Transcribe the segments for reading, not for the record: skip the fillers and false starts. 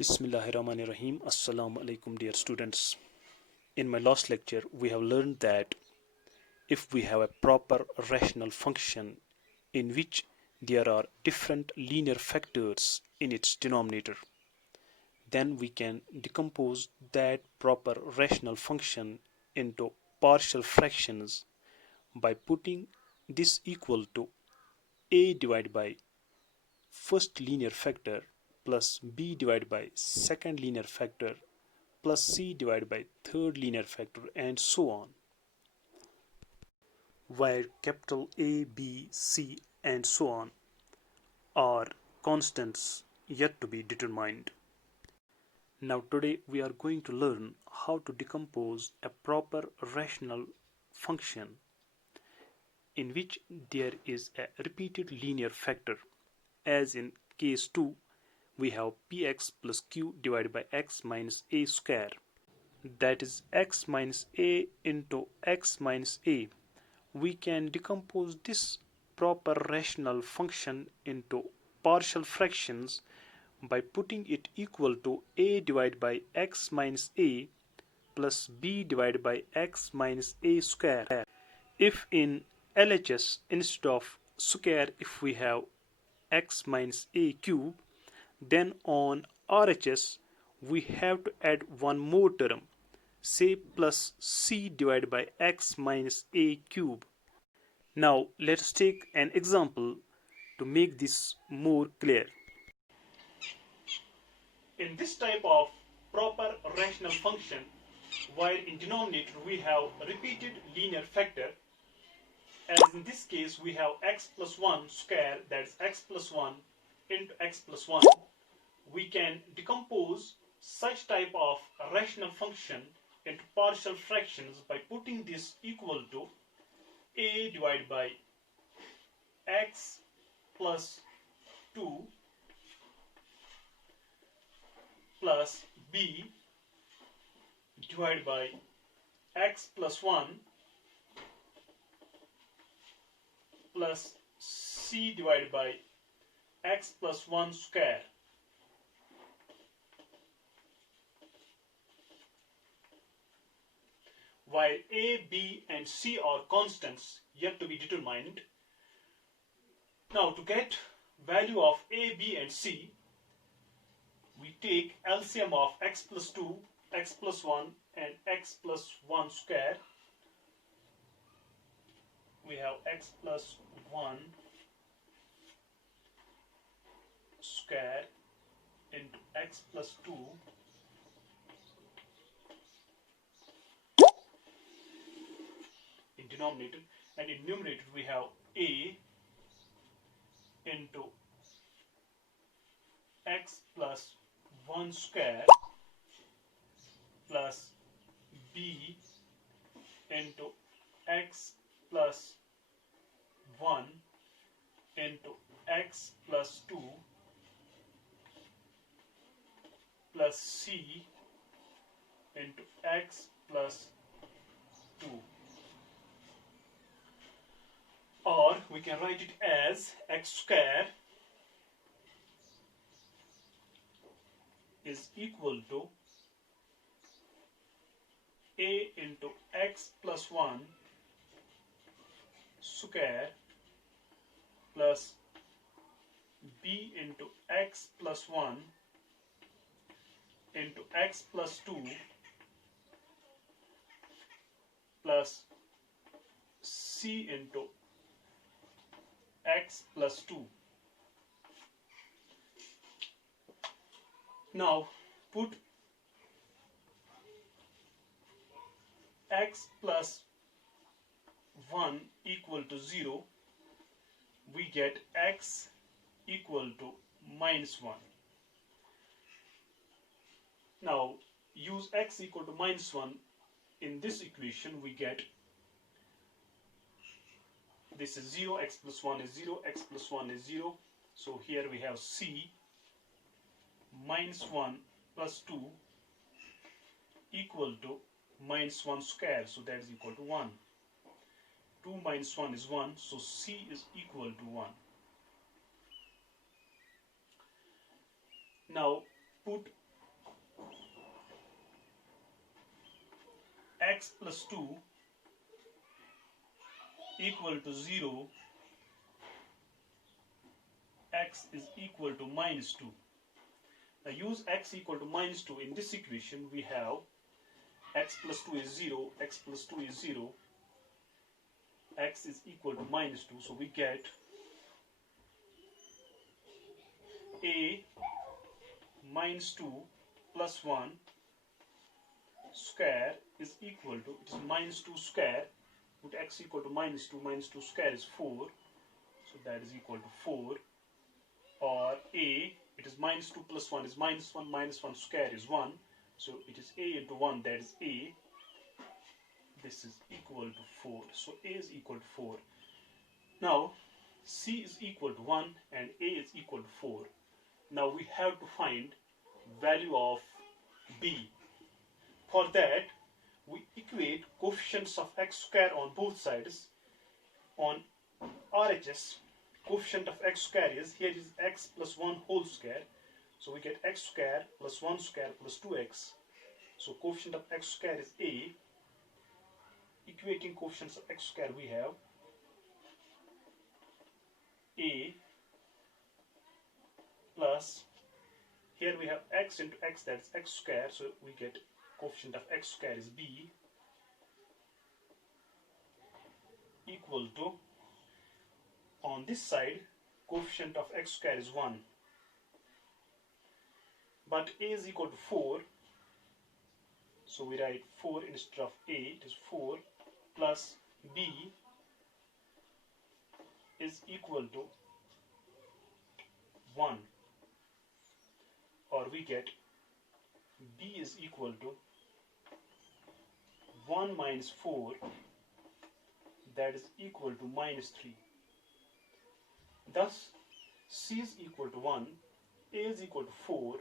Bismillahirrahmanirrahim. Assalamu alaikum, dear students. In my last lecture, we have learned that if we have a proper rational function in which there are different linear factors in its denominator, then we can decompose that proper rational function into partial fractions by putting this equal to a divided by first linear factor plus b divided by second linear factor plus c divided by third linear factor and so on, where capital A, B, C and so on are constants yet to be determined. Now today we are going to learn how to decompose a proper rational function in which there is a repeated linear factor, as in case 2 we have px plus q divided by x minus a square, that is x minus a into x minus a. We can decompose this proper rational function into partial fractions by putting it equal to a divided by x minus a plus b divided by x minus a square. If in LHS instead of square if we have x minus a cube, then on RHS we have to add one more term, say plus c divided by x minus a cube. Now let us take an example to make this more clear. In this type of proper rational function, while in denominator we have repeated linear factor, as in this case we have x plus 1 square, that is x plus 1 into x plus 1, we can decompose such type of rational function into partial fractions by putting this equal to a divided by x plus 2 plus b divided by x plus 1 plus c divided by x plus 1 square. While a, b and c are constants yet to be determined. Now to get value of a, b and c, we take LCM of x plus 2, x plus 1 and x plus 1 square. We have x plus 1 square into x plus 2 in denominator, and in numerator we have a into x plus 1 square plus b into x plus 1 into x plus 2 plus c into x plus 2. Or we can write it as x square is equal to a into x plus 1 square plus b into x plus 1 into x plus 2 plus c into x plus 2. Now put x plus 1 equal to 0, we get x equal to minus 1. Now use x equal to minus 1 in this equation, we get this is 0, x plus 1 is 0, x plus 1 is 0. So here we have c minus 1 plus 2 equal to minus 1 square, so that is equal to 1. 2 minus 1 is 1, so c is equal to 1. Now put x plus 2 equal to 0, x is equal to minus 2. Now use x equal to minus 2 in this equation. We have x plus 2 is 0, x plus 2 is 0, x is equal to minus 2. So we get a minus 2 plus 1 square is equal to, it is minus 2 square, put x equal to minus 2 square is 4, so that is equal to 4, or a, it is minus 2 plus 1 is minus 1 square is 1, so it is a into 1, that is a, this is equal to 4, so a is equal to 4. Now c is equal to 1 and a is equal to 4. Now we have to find value of b. For that, we equate coefficients of x square on both sides. On RHS, coefficient of x square is, here is x plus 1 whole square. So we get x square plus 1 square plus 2x. So coefficient of x square is a. Equating coefficients of x square, we have a plus, here we have x into x, that's x square, so we get coefficient of x square is b, equal to, on this side, coefficient of x square is 1, but a is equal to 4, so we write 4 instead of a, it is 4 plus b is equal to 1, or we get b is equal to 1 minus 4, that is equal to minus 3. Thus c is equal to 1, a is equal to 4,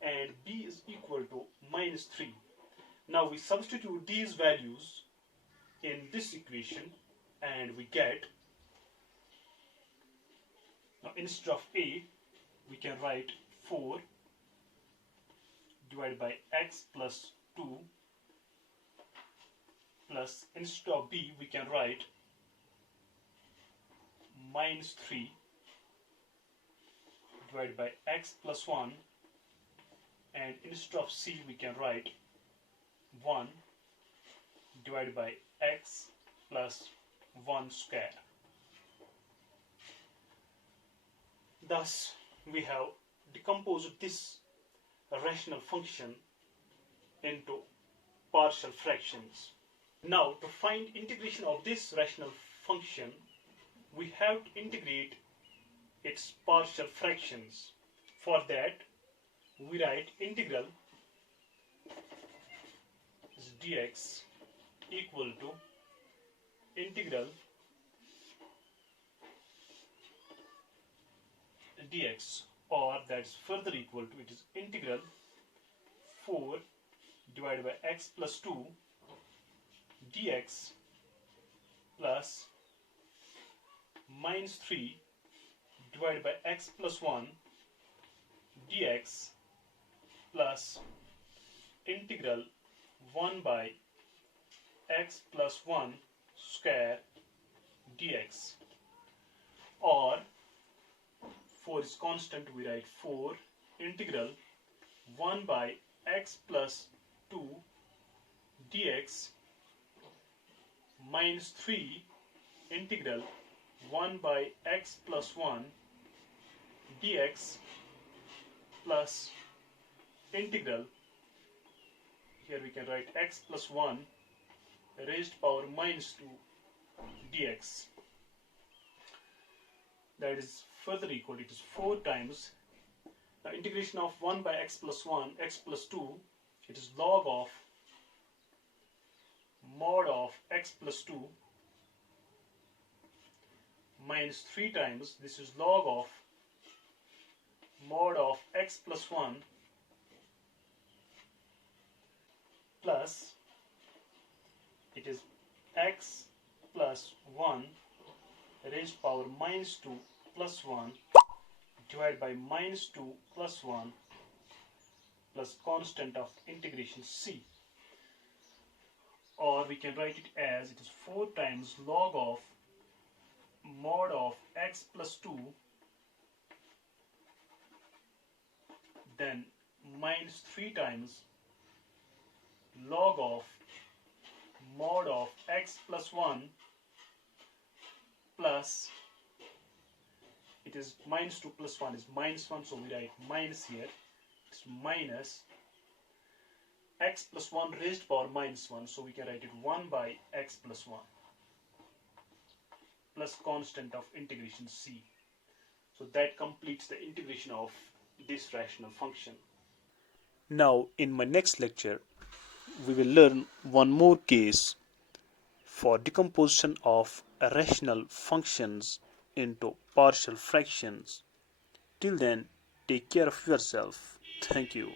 and b is equal to minus 3. Now we substitute these values in this equation and we get, now instead of a we can write 4 divided by x plus 2 plus, instead of b we can write minus 3 divided by x plus 1, and instead of c we can write 1 divided by x plus 1 square. Thus we have decomposed this rational function into partial fractions. Now to find integration of this rational function, we have to integrate its partial fractions. For that we write integral is dx equal to integral dx, or that's further equal to, it is integral 4 divided by x plus 2 dx plus minus 3 divided by x plus 1 dx plus integral 1 by x plus 1 square dx, or 4 is constant, we write 4 integral 1 by x plus 2 dx minus 3 integral 1 by x plus 1 dx plus integral, here we can write x plus 1 raised to power minus 2 dx, that is further equal, it is 4 times, now integration of 1 by x plus 1, x plus 2, it is log of mod of x plus 2 minus 3 times, this is log of mod of x plus 1 plus, it is x plus 1 raised to power minus 2 plus 1 divided by minus 2 plus 1 plus constant of integration c. or we can write it as it is 4 times log of mod of x plus 2, then minus 3 times log of mod of x plus 1 plus, it is minus 2 plus 1 is minus 1, so we write minus here. It's minus x plus 1 raised to power minus 1, so we can write it 1 by x plus 1 plus constant of integration c. So that completes the integration of this rational function. Now in my next lecture we will learn one more case for decomposition of rational functions into partial fractions. Till then, take care of yourself. Thank you.